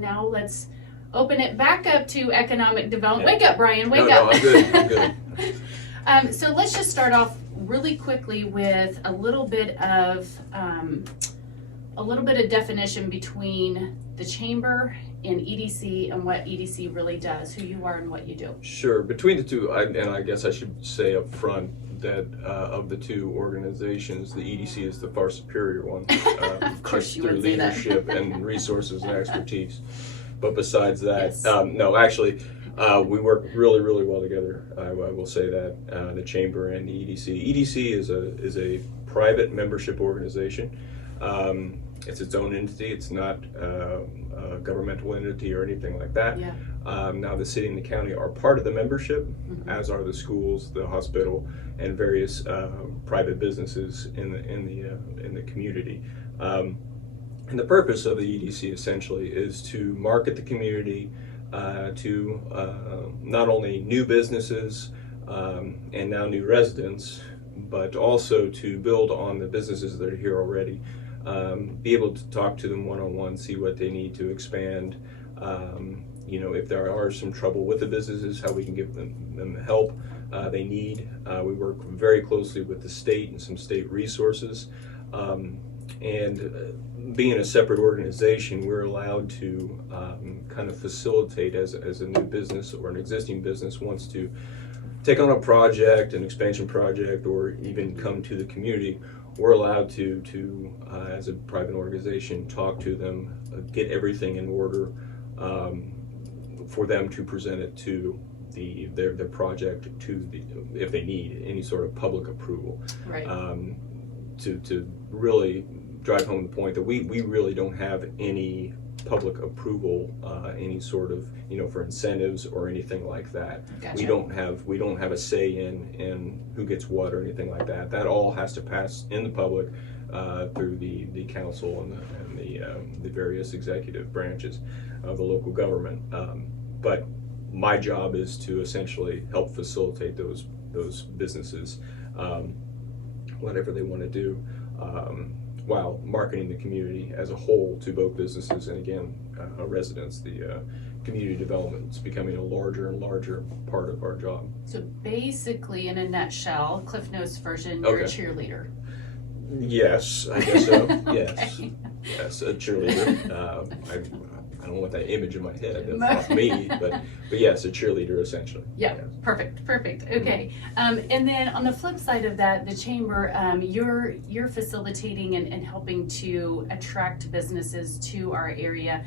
And now let's open it back up to economic development. Yeah. Wake up, Brian, wake No, up. I'm good. So let's just start off really quickly with a little bit of definition between the chamber and EDC and what EDC really does, who you are and what you do. Sure. Between the two, and I guess I should say up front that of the two organizations, the EDC is the far superior one. Of course just you through would say that. leadership and resources and expertise. But besides that, Yes. no, actually, we work really, really well together. I will say that the chamber and the EDC. EDC is a private membership organization. It's its own entity. It's not a governmental entity or anything like that. Yeah. Now the city and the county are part of the membership, as are the schools, the hospital, and various private businesses in the community. And the purpose of the EDC essentially is to market the community to not only new businesses and now new residents, but also to build on the businesses that are here already. Be able to talk to them one-on-one, see what they need to expand. If there are some trouble with the businesses, how we can give them the help they need. We work very closely with the state and some state resources. And being a separate organization, we're allowed to kind of facilitate as a new business or an existing business wants to take on a project, an expansion project, or even come to the community. We're allowed to as a private organization, talk to them, get everything in order for them to present it to their project if they need any sort of public approval. Right. To really drive home the point that we really don't have any public approval, any sort of for incentives or anything like that. Gotcha. We don't have a say in who gets what or anything like that. That all has to pass in the public through the council and the various executive branches of the local government. But my job is to essentially help facilitate those businesses, whatever they want to do, while marketing the community as a whole to both businesses and again residents. The community development is becoming a larger and larger part of our job. So basically, in a nutshell, Cliff Notes version, you're a cheerleader. Yes, I guess so. Okay. Yes, a cheerleader. I don't want that image in my head. That's not me, but yes, a cheerleader essentially. Yeah, Yes. perfect. Okay, and then on the flip side of that, the chamber, you're facilitating and helping to attract businesses to our area.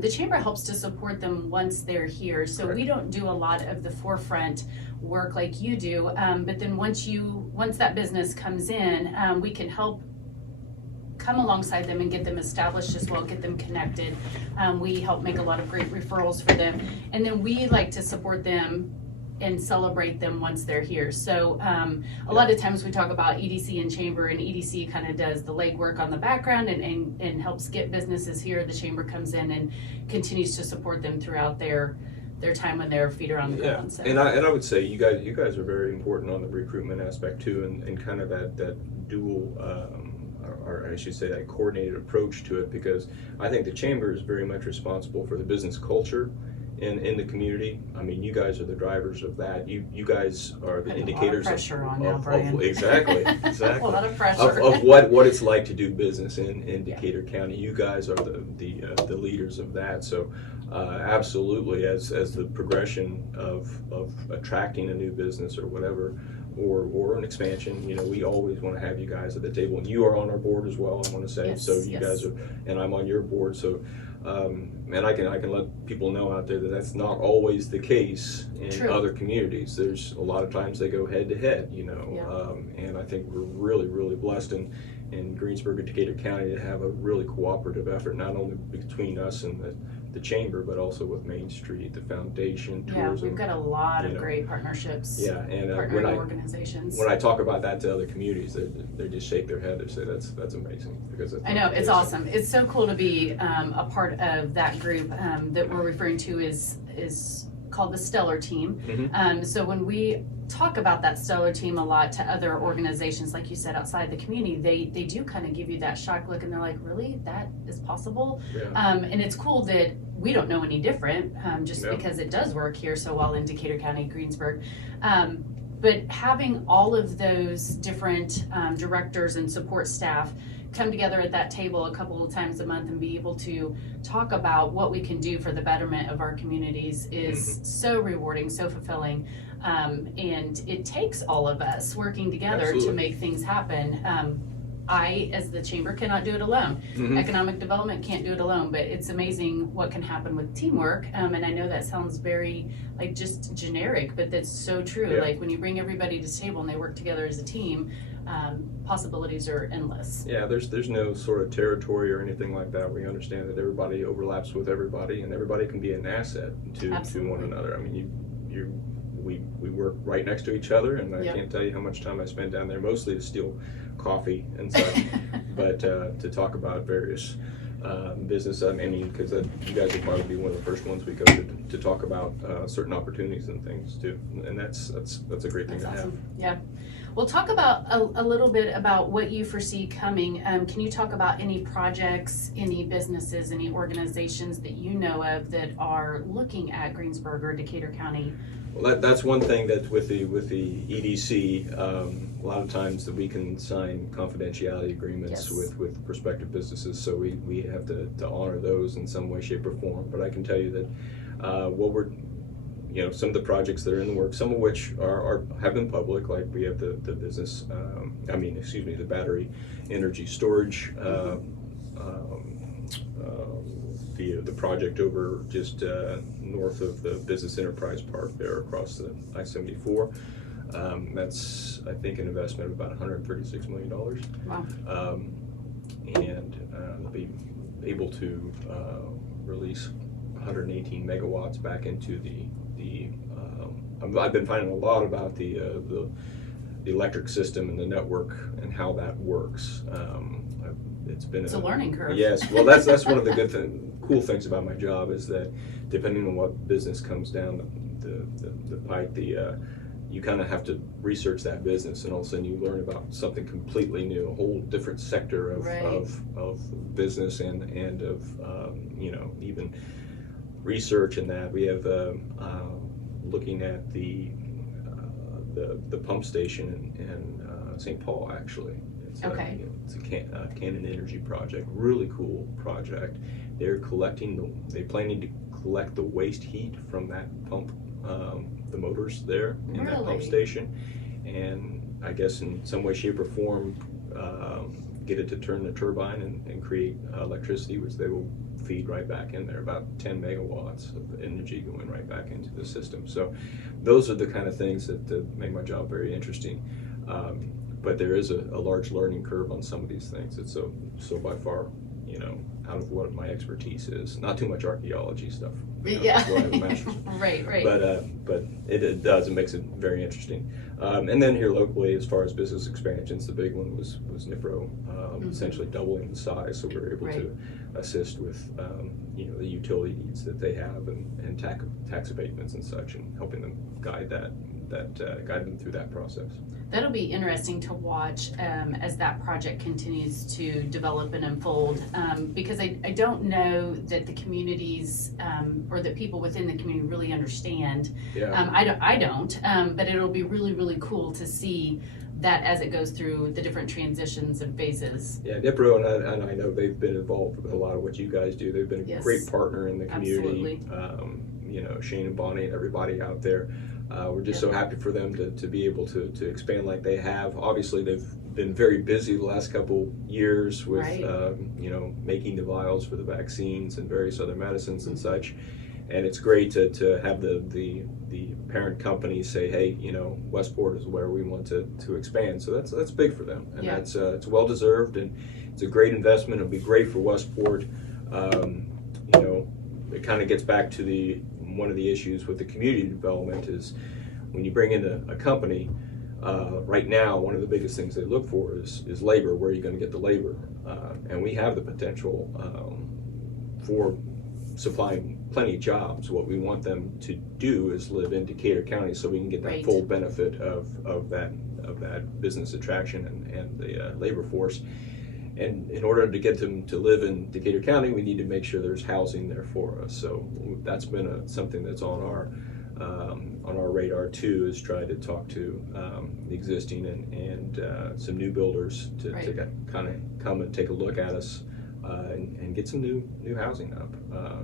The chamber helps to support them once they're here, so Correct. we don't do a lot of the forefront work like you do. But then once that business comes in, we can help come alongside them and get them established as well, get them connected. We help make a lot of great referrals for them. And then we like to support them and celebrate them once they're here. So a lot of times we talk about EDC and chamber, and EDC kind of does the legwork on the background and helps get businesses here. The chamber comes in and continues to support them throughout their time when their feet are on the ground. So. And I would say you guys are very important on the recruitment aspect too, and kind of that dual or I should say that coordinated approach to it, because I think the chamber is very much responsible for the business culture in the community. I mean, you guys are the drivers of that. You guys are the indicators a lot of pressure on now, Brian. Exactly. A lot of pressure. Of what it's like to do business in Decatur County. You guys are the leaders of that. So absolutely, as the progression of attracting a new business or whatever, or an expansion, we always want to have you guys at the table, and you are on our board as well, I want to say. Yes, so you guys are, and I'm on your board, so and I can let people know out there that that's not always the case in True. other communities. There's a lot of times they go head to head, and I think we're really, really blessed in Greensburg and Decatur County to have a really cooperative effort, not only between us and the chamber, but also with Main Street, the foundation, tourism. Yeah, we've got a lot of great partnerships. Yeah, and partnering organizations. When I talk about that to other communities, they just shake their head. They say that's amazing, because I know, it's awesome. It's so cool to be a part of that group that we're referring to is called the Stellar Team. Mm-hmm. So when we talk about that Stellar Team a lot to other organizations, like you said, outside the community, they do kind of give you that shock look, and they're like, really, that is possible? Yeah. And it's cool that we don't know any different, just No. because it does work here so well in Decatur County, Greensburg. But having all of those different directors and support staff come together at that table a couple of times a month and be able to talk about what we can do for the betterment of our communities is so rewarding, so fulfilling. And it takes all of us working together Absolutely. to make things happen. I, as the chamber, cannot do it alone. Economic development can't do it alone, but it's amazing what can happen with teamwork. And I know that sounds very like just generic, but that's so true. Yeah. Like when you bring everybody to the table and they work together as a team, possibilities are endless. Yeah, there's no sort of territory or anything like that. We understand that everybody overlaps with everybody, and everybody can be an asset to one another. I mean, we work right next to each other, and I Yep. can't tell you how much time I spend down there, mostly to steal coffee and such, but to talk about various business. I mean, because you guys will probably be one of the first ones we go to talk about certain opportunities and things too, and that's a great thing That's to awesome. Yeah. Well, talk about a little bit about what you foresee coming. Can you talk about any projects, any businesses, any organizations that you know of that are looking at Greensburg or Decatur County? Well, that's one thing that with the EDC, a lot of times that we can sign confidentiality agreements Yes. with prospective businesses, so we have to honor those in some way, shape, or form. But I can tell you that what we're, some of the projects that are in the works, some of which have been public, like we have the business, the battery energy storage. The project over just north of the Business Enterprise Park there across the I-74. That's, I think, an investment of about $136 million. Wow. And they'll be able to release 118 megawatts back into the I've been finding a lot about the electric system and the network and how that works. It's a learning curve. Yes, well, that's one of the cool things about my job is that depending on what business comes down the pipe, you kind of have to research that business, and all of a sudden you learn about something completely new, a whole different sector of business and of even research. And that we have looking at the pump station in St. Paul, actually. It's it's a Cannon Energy project, really cool project. They're planning to collect the waste heat from that pump, the motors there in that pump station, and I guess in some way, shape, or form, get it to turn the turbine and create electricity, which they will feed right back in there, about 10 megawatts of energy going right back into the system. So those are the kind of things that make my job very interesting. But there is a large learning curve on some of these things. It's so by far, out of what my expertise is. Not too much archaeology stuff. Yeah. So I have a master's. Right. But it makes it very interesting. And then here locally, as far as business expansions, the big one was Nipro, essentially doubling the size, so we were able to assist with the utility needs that they have and tax abatements and such, and helping them guide them through that process. That'll be interesting to watch as that project continues to develop and unfold, because I don't know that the communities or that people within the community really understand. Yeah. I don't, but it'll be really, really cool to see that as it goes through the different transitions and phases. Yeah, Nipro and I know they've been involved with a lot of what you guys do. They've been a great partner in the community. Absolutely. Shane and Bonnie and everybody out there. We're just so happy for them to be able to expand like they have. Obviously, they've been very busy the last couple years with making the vials for the vaccines and various other medicines and such. And it's great to have the parent company say, hey, Westport is where we want to expand. So that's big for them, and that's it's well deserved, and it's a great investment. It'll be great for Westport. It kind of gets back to one of the issues with the community development is when you bring in a company. Right now, one of the biggest things they look for is labor. Where are you going to get the labor? And we have the potential for supplying plenty of jobs. What we want them to do is live in Decatur County, so we can get that full benefit of that business attraction and the labor force. and in order to get them to live in Decatur County, we need to make sure there's housing there for us. So that's been something that's on our radar too, is try to talk to the existing and some new builders to kind of come and take a look at us and get some new housing up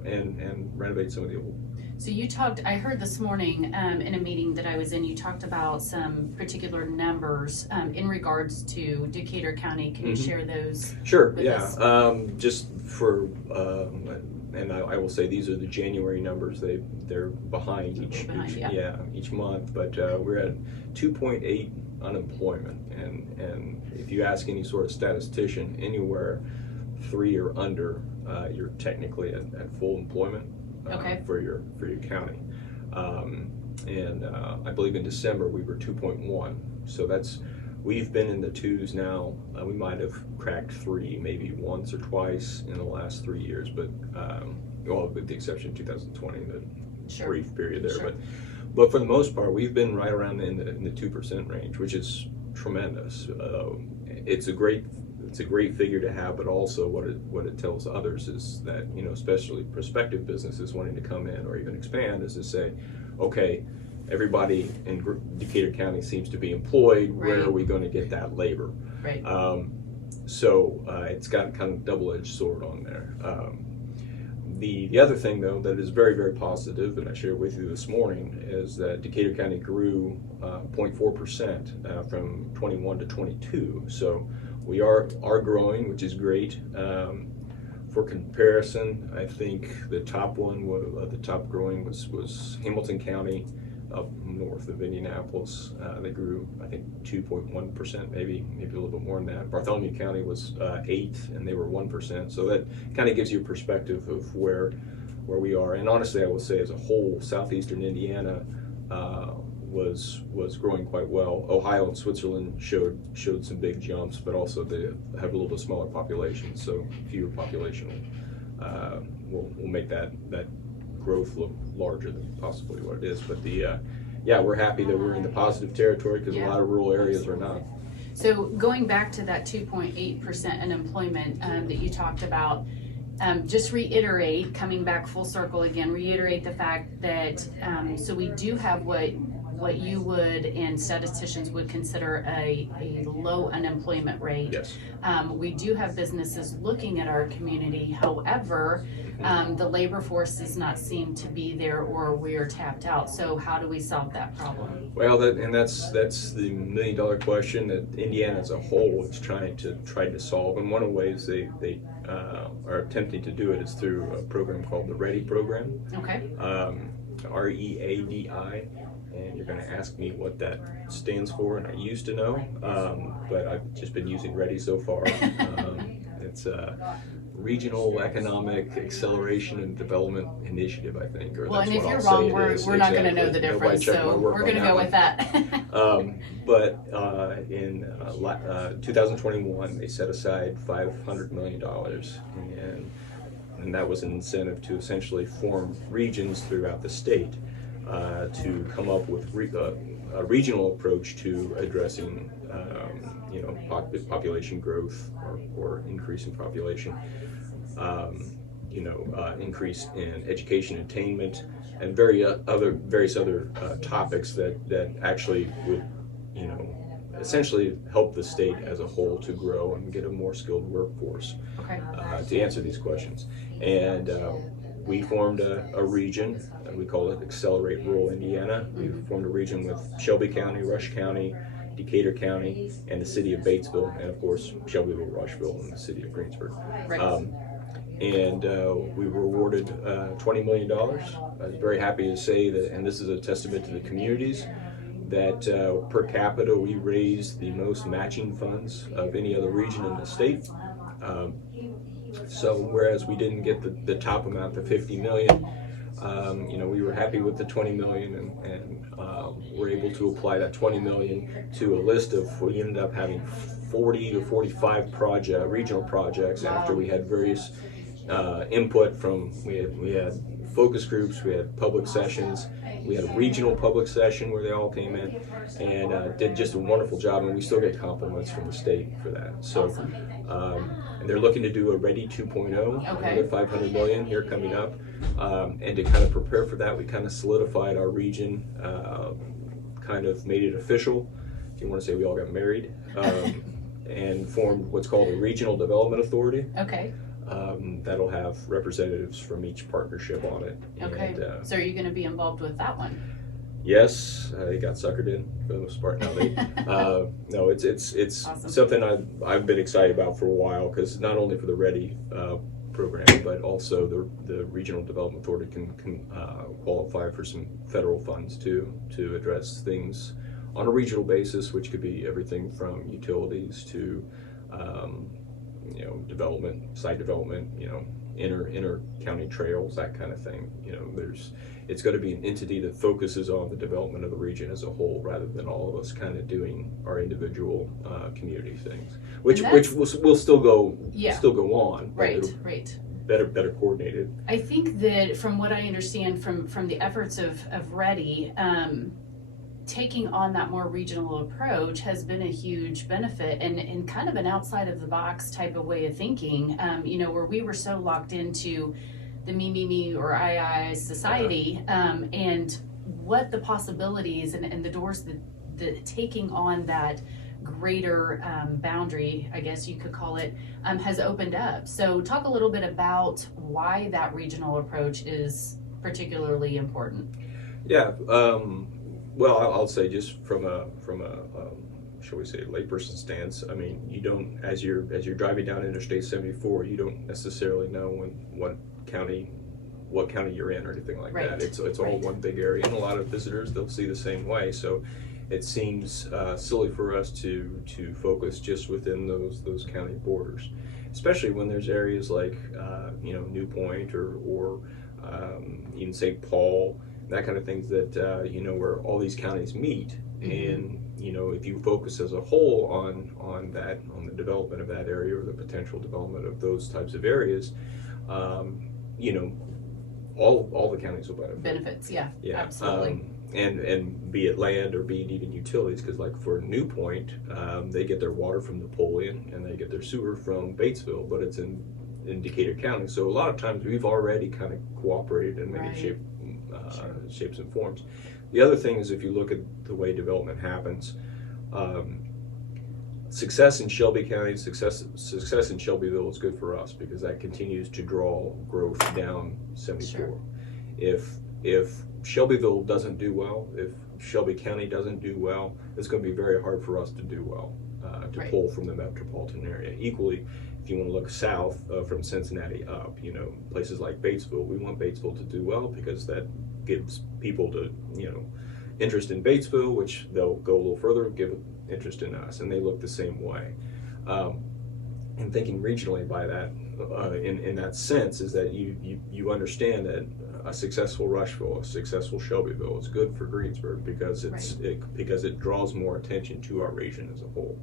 and renovate some of the old. So you talked, I heard this morning in a meeting that I was in, you talked about some particular numbers in regards to Decatur County. Can you share those? Sure, with yeah. us? Just for, and I will say these are the January numbers. They're behind each month, but we're at 2.8 unemployment, and if you ask any sort of statistician, anywhere 3 or under, you're technically at full employment. For your county, and I believe in December we were 2.1. So we've been in the twos now. We might have cracked 3 maybe once or twice in the last 3 years, but well, with the exception of 2020, the brief period there. But for the most part, we've been right around in the 2% range, which is tremendous. It's a great figure to have, but also what it tells others is that, especially prospective businesses wanting to come in or even expand, is to say, okay, everybody in Decatur County seems to be employed. Right. Where are we going to get that labor? Right. So it's got kind of double-edged sword on there. The other thing, though, that is very, very positive, and I shared with you this morning, is that Decatur County grew 0.4% from 21 to 22. So we are growing, which is great. For comparison, I think the top growing was Hamilton County up north of Indianapolis. They grew, I think, 2.1%, maybe a little bit more than that. Bartholomew County was 8, and they were 1%. So that kind of gives you a perspective of where we are. And honestly, I will say, as a whole, southeastern Indiana was growing quite well. Ohio and Switzerland showed some big jumps, but also they have a little bit smaller population, so fewer population will make that growth look larger than possibly what it is. But we're happy that we're in the positive territory, because a lot of rural areas are not. So going back to that 2.8% unemployment that you talked about, just reiterate, coming back full circle again, reiterate the fact that so we do have what you would and statisticians would consider a low unemployment rate. Yes. We do have businesses looking at our community. However, the labor force does not seem to be there, or we are tapped out. So how do we solve that problem? Well, that's the $1 million question that Indiana as a whole is trying to solve. And one of the ways they are attempting to do it is through a program called the READY program. Okay. READI. And you're going to ask me what that stands for, and I used to know, but I've just been using READY so far. It's Regional Economic Acceleration and Development Initiative, I think. Well, and if you're wrong, we're not going to know the difference, so we're going to go with that. But in 2021, they set aside $500 million, and that was an incentive to essentially form regions throughout the state. To come up with a regional approach to addressing, population growth or increase in population, increase in education attainment, and various other topics that actually would, essentially help the state as a whole to grow and get a more skilled workforce. Okay. To answer these questions. And we formed a region, we call it Accelerate Rural Indiana. We formed a region with Shelby County, Rush County, Decatur County, and the city of Batesville, and of course Shelbyville, Rushville, and the city of Greensburg. Right. And we were awarded $20 million. I was very happy to say that, and this is a testament to the communities, that per capita we raised the most matching funds of any other region in the state. So whereas we didn't get the top amount, the $50 million, we were happy with the $20 million, and were able to apply that $20 million to a list of, we ended up having 40 to 45 regional projects. Wow. After we had various input from, we had focus groups, we had public sessions, we had a regional public session where they all came in and did just a wonderful job, and we still get compliments from the state for that. So, Awesome. and they're looking to do a Ready 2.0, Okay. another 500 million here coming up, and to kind of prepare for that, we kind of solidified our region, kind of made it official. If you want to say we all got married, and formed what's called a Regional Development Authority. Okay. That'll have representatives from each partnership on it. Okay. And, So are you going to be involved with that one? yes, they got suckered in for the most part. Now they, no, it's Awesome. something I've been excited about for a while, because not only for the Ready program, but also the Regional Development Authority can qualify for some federal funds too, to address things on a regional basis, which could be everything from utilities to development, site development, inter county trails, that kind of thing. It's going to be an entity that focuses on the development of the region as a whole, rather than all of us kind of doing our individual community things, which will still go on. But Right, it'll right. better coordinated. I think that from what I understand from the efforts of Ready, taking on that more regional approach has been a huge benefit, and kind of an outside of the box type of way of thinking, where we were so locked into the me or I society, and what the possibilities and the doors that taking on that greater boundary, I guess you could call it, has opened up. So talk a little bit about why that regional approach is particularly important. Yeah. Well, I'll say, just from a shall we say, layperson stance. I mean, you don't, as you're driving down Interstate 74, you don't necessarily know what county you're in or anything like Right. that. It's all one big area, and a lot of visitors, they'll see the same way. So it seems silly for us to focus just within those county borders, especially when there's areas like New Point or even St. Paul, that kind of things that where all these counties meet. Mm-hmm. And if you focus as a whole on the development of that area, or the potential development of those types of areas, all the counties will benefit. Benefits, yeah. Absolutely. And be it land or be it even utilities, because like for New Point, they get their water from Napoleon and they get their sewer from Batesville, but it's in Decatur County. So a lot of times we've already kind of cooperated in many Right. shapes and forms. The other thing is, if you look at the way development happens, success in Shelby County, success in Shelbyville is good for us, because that continues to draw growth down 74. Sure. If Shelbyville doesn't do well, if Shelby County doesn't do well, it's going to be very hard for us to do well, to Right. pull from the metropolitan area. Equally, if you want to look south from Cincinnati up, places like Batesville, we want Batesville to do well, because that gives people interest in Batesville, which they'll go a little further, give interest in us, and they look the same way. And thinking regionally by that, in that sense, is that you understand that a successful Rushville, a successful Shelbyville is good for Greensburg, because it draws more attention to our region as a whole.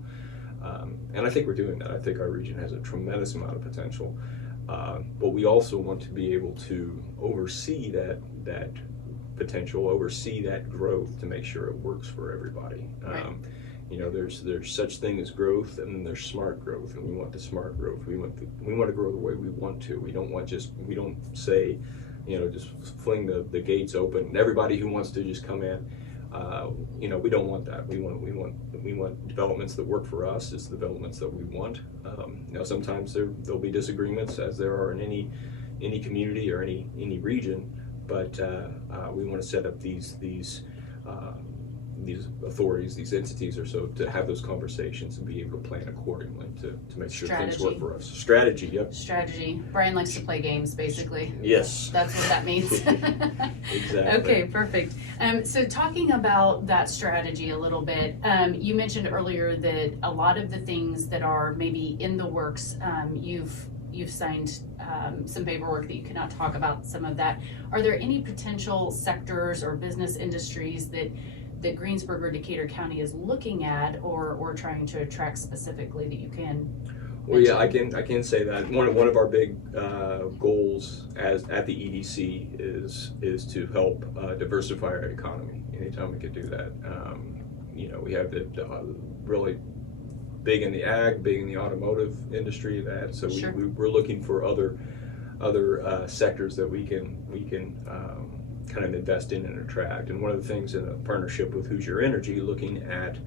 And I think we're doing that. I think our region has a tremendous amount of potential, but we also want to be able to oversee that potential, oversee that growth, to make sure it works for everybody. Right. There's such thing as growth, and then there's smart growth, and we want the smart growth. We want to grow the way we want to. We don't say, just fling the gates open and everybody who wants to just come in. We don't want that. We want developments that work for us. It's the developments that we want. Sometimes there'll be disagreements, as there are in any community or any region, but we want to set up these authorities, these entities or so, to have those conversations and be able to plan accordingly to make sure things work for us. Strategy, yep. Strategy. Brian likes to play games, basically. Yes. That's what that means. Exactly. Okay, perfect. So talking about that strategy a little bit, you mentioned earlier that a lot of the things that are maybe in the works, you've signed some paperwork that you cannot talk about some of that. Are there any potential sectors or business industries that Greensburg or Decatur County is looking at or trying to attract specifically that you can? Well, yeah, I can say that one of our big goals at the EDC is to help diversify our economy. Anytime we could do that, we have the really big in the ag, big in the automotive industry. Sure. We're looking for other sectors that we can kind of invest in and attract. And one of the things in a partnership with Hoosier Energy, looking at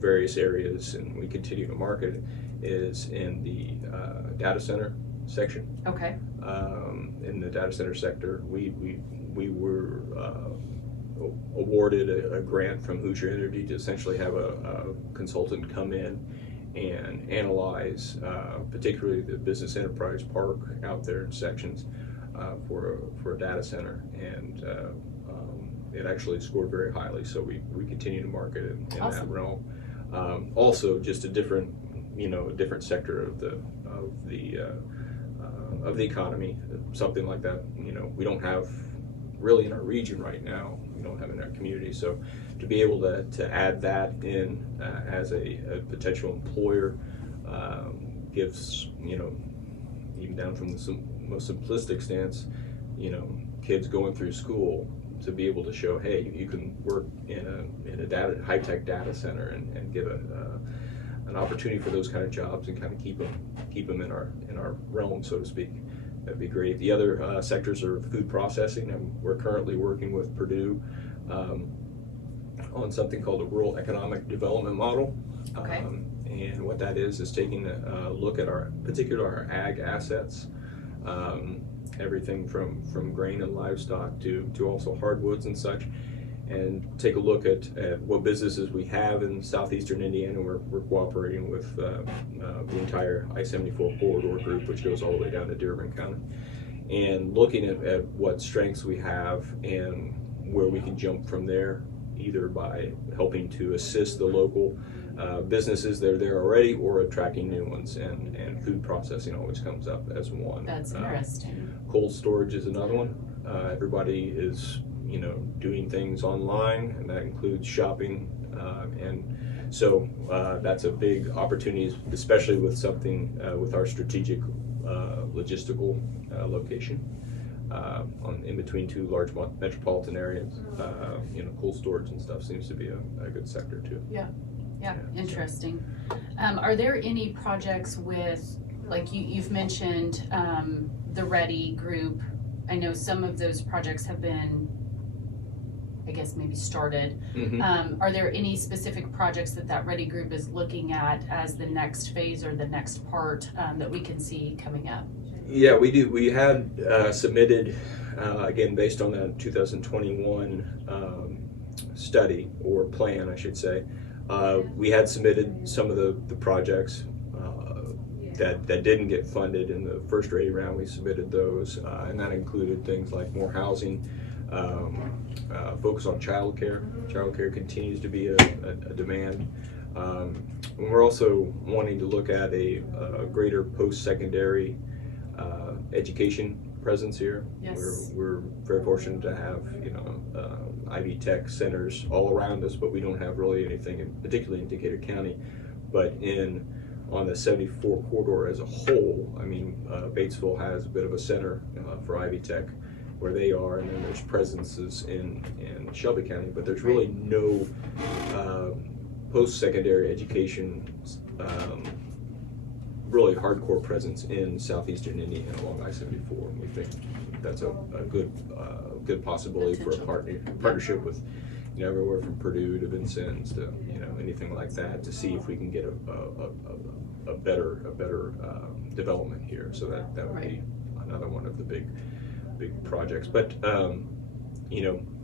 various areas, and we continue to market it, is in the data center section. Okay. In the data center sector, we were awarded a grant from Hoosier Energy to essentially have a consultant come in and analyze, particularly the business enterprise park out there in sections for a data center, and it actually scored very highly. So we continue to market it in Awesome. that realm. Also, just a different sector of the economy, something like that. We don't have really in our region right now. We don't have in our community. So to be able to add that in as a potential employer gives, even down from the most simplistic stance, kids going through school, to be able to show, hey, you can work in a high-tech data center and give an opportunity for those kind of jobs and kind of keep them in our realm, so to speak. That'd be great. The other sectors are food processing, and we're currently working with Purdue on something called a rural economic development model. Okay. And what that is taking a look at our ag assets, everything from grain and livestock to also hardwoods and such, and take a look at what businesses we have in southeastern Indiana. We're cooperating with the entire I-74 corridor group, which goes all the way down to Dearborn County, and looking at what strengths we have and where we can jump from there, either by helping to assist the local businesses that are there already, or attracting new ones, and food processing always comes up as one. That's interesting. Cold storage is another one. Everybody is doing things online, and that includes shopping, and so that's a big opportunity, especially with something with our strategic logistical location in between two large metropolitan areas. Cold storage and stuff seems to be a good sector too. Yeah, interesting. Are there any projects with, like you've mentioned, the Ready group? I know some of those projects have been, I guess, maybe started. Mm-hmm. Are there any specific projects that Ready group is looking at as the next phase or the next part that we can see coming up? Yeah, we do. We had submitted, again, based on that 2021 study, or plan, I should say. We had submitted some of the projects that didn't get funded in the first Ready round. We submitted those, and that included things like more housing, focus on childcare. Childcare continues to be a demand. And we're also wanting to look at a greater post-secondary education presence here. Yes. We're very fortunate to have Ivy Tech centers all around us, but we don't have really anything, particularly in Decatur County. But on the 74 corridor as a whole, I mean, Batesville has a bit of a center for Ivy Tech where they are, and then there's presences in Shelby County, but there's really no post-secondary education really hardcore presence in southeastern Indiana along I-74, and we think that's a good possibility for a partnership with everywhere from Purdue to Vincennes to anything like that, to see if we can get a better development here. So that would be another one of the big projects. But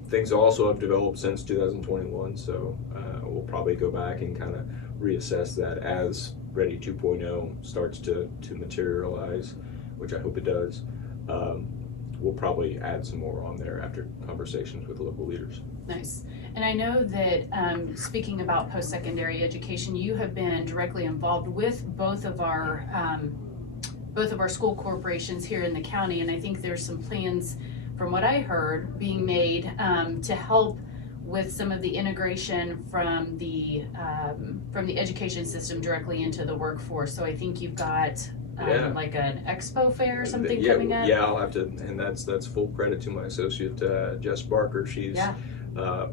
things also have developed since 2021, so we'll probably go back and kind of reassess that as Ready 2.0 starts to materialize, which I hope it does. We'll probably add some more on there after conversations with local leaders. Nice. And I know that speaking about post-secondary education, you have been directly involved with both of our school corporations here in the county, and I think there's some plans, from what I heard, being made to help with some of the integration from the education system directly into the workforce. So I think you've got like an expo fair or something coming up. Yeah, I'll have to, and that's full credit to my associate Jess Barker. She's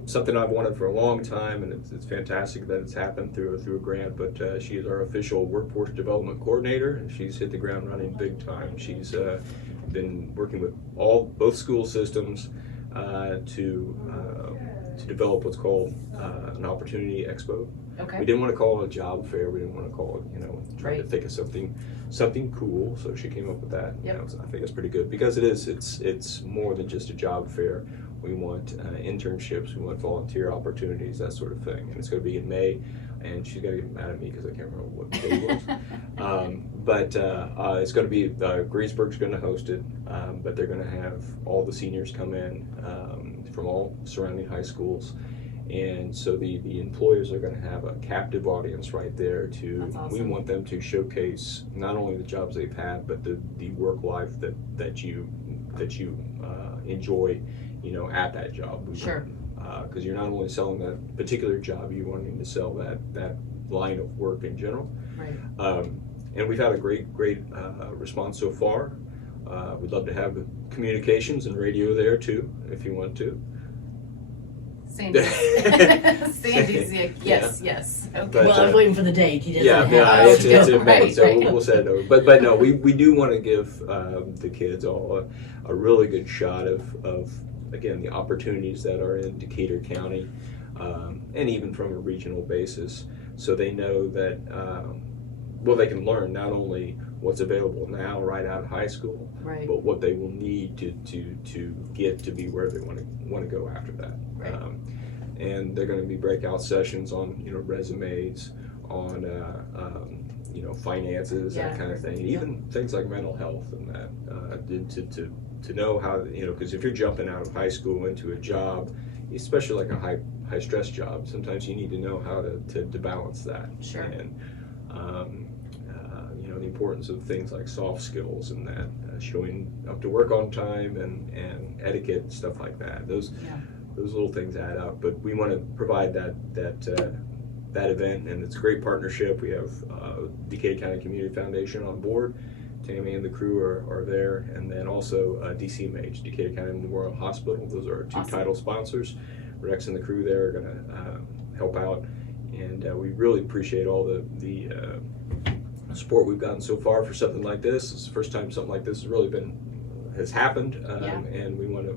something I've wanted for a long time, and it's fantastic that it's happened through a grant. But she is our official workforce development coordinator, and she's hit the ground running big time. She's been working with both school systems to develop what's called an opportunity expo. Okay. We didn't want to call it a job fair. We didn't want to call it, trying to think of something cool. So she came up with that. Yep. I think it's pretty good because it's more than just a job fair. We want internships, we want volunteer opportunities, that sort of thing. And it's going to be in May, and she's going to get mad at me because I can't remember what the day was. But it's going to be, Greensburg's going to host it, but they're going to have all the seniors come in from all surrounding high schools. And so the employers are going to have a captive audience right there That's awesome. We want them to showcase not only the jobs they've had, but the work life that you enjoy, at that job. Sure. Because you're not only selling that particular job, you're wanting to sell that line of work in general. Right. And we've had a great response so far. We'd love to have the communications and radio there too, if you want to. Sandy's yes. Okay. But, I was waiting for the date. He didn't it's in May, Right, so right. we'll set it over. But no, we do want to give the kids all a really good shot of again the opportunities that are in Decatur County, and even from a regional basis, so they know that they can learn not only what's available now right out of high school, Right. but what they will need to get to be where they want to go after that. Right. And they're going to be breakout sessions on resumes, on finances, that kind of thing, even things like mental health and that. To know how, because if you're jumping out of high school into a job, especially like a high stress job, sometimes you need to know how to balance that. Sure. And the importance of things like soft skills and that, showing up to work on time and etiquette and stuff like that. Those little things add up. But we want to provide that event, and it's a great partnership. We have Decatur County Community Foundation on board. Tammy and the crew are there, and then also DCMH, Decatur County Memorial Hospital. Those are our two title sponsors. Rex and the crew there are going to help out, and we really appreciate all the support we've gotten so far for something like this. It's the first time something like this has happened, and we want to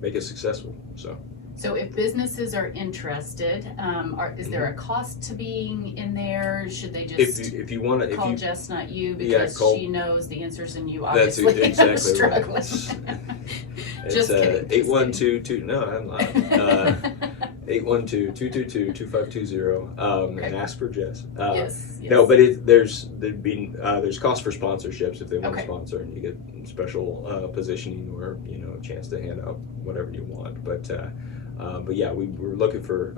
make it successful. So if businesses are interested, is there a cost to being in there? Should they just if you want to call Jess, not you, because she knows the answers and you that's obviously exactly are struggling. Right. Just kidding. 812 no, I'm not. 812-222-2520, and ask for Jess. Yes. No, but there's cost for sponsorships if they want to sponsor, and you get special positioning or a chance to hand out whatever you want. But yeah, we're looking for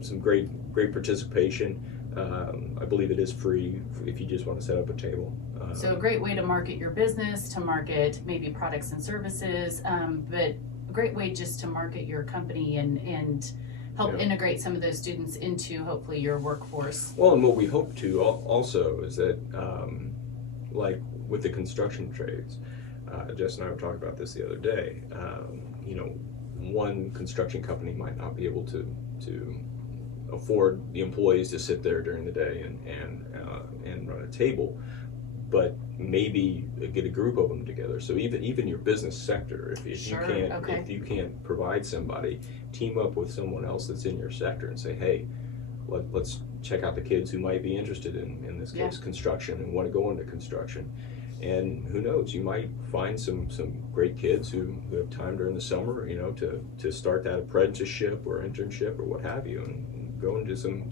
some great participation. I believe it is free if you just want to set up a table. So a great way to market your business, to market maybe products and services, but a great way just to market your company and help integrate some of those students into hopefully your workforce. Well, and what we hope to also is that, like with the construction trades, Jess and I were talking about this the other day. One construction company might not be able to afford the employees to sit there during the day and run a table, but maybe get a group of them together. So even your business sector, if you can't provide somebody, team up with someone else that's in your sector and say, hey, let's check out the kids who might be interested in this case construction and want to go into construction. And who knows, you might find some great kids who have time during the summer, to start that apprenticeship or internship or what have you, and go into some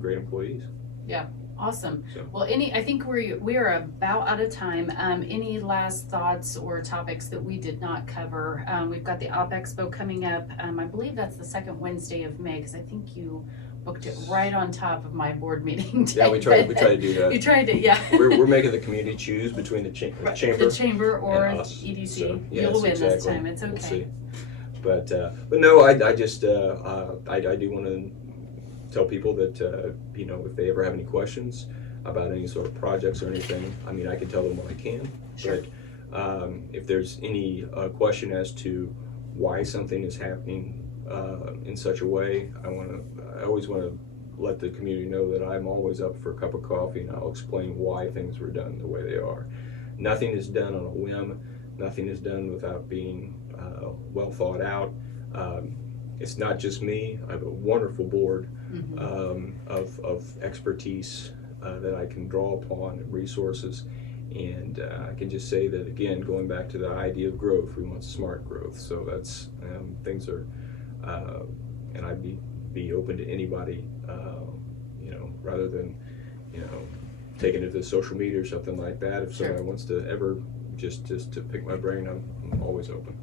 great employees. Yeah, awesome. So. Well, I think we are about out of time. Any last thoughts or topics that we did not cover? We've got the Op Expo coming up. I believe that's the second Wednesday of May, because I think you booked it right on top of my board meeting day. Yeah, we try to do that. You tried to, yeah. We're making the community choose between the chamber or and us. EDC. So, You'll win exactly. this time. It's okay. We'll see. But no, I just I do want to tell people that you know, if they ever have any questions about any sort of projects or anything, I mean, I can tell them what I can. Sure. But if there's any question as to why something is happening in such a way, I always want to let the community know that I'm always up for a cup of coffee, and I'll explain why things were done the way they are. Nothing is done on a whim. Nothing is done without being well thought out. It's not just me. I have a wonderful board of expertise that I can draw upon, and resources. And I can just say that, again, going back to the idea of growth, we want smart growth. So that's things are, and I'd be open to anybody, you know, rather than, you know, taking it to social media or something like that. If somebody wants to ever just to pick my brain, I'm always open.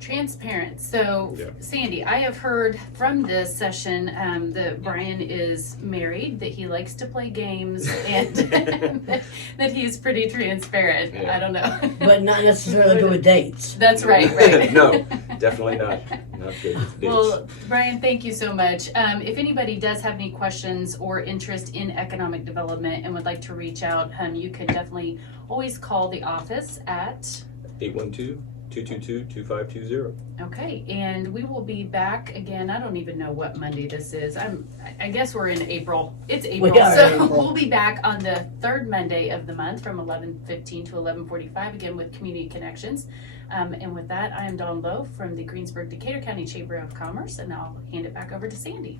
Transparent. So, Yeah. Sandy, I have heard from this session that Brian is married, that he likes to play games, and that he's pretty transparent. Yeah. I don't know. But not necessarily good with dates. That's right. No, definitely not. Not good with dates. Well, Brian, thank you so much. If anybody does have any questions or interest in economic development and would like to reach out, you can definitely always call the office at 812-222-2520. Okay, and we will be back again. I don't even know what Monday this is. I guess we're in April. It's April, We are so in April. we'll be back on the third Monday of the month from 11:15 to 11:45 again with Community Connections. And with that, I am Dawn Lowe from the Greensburg Decatur County Chamber of Commerce, and I'll hand it back over to Sandy.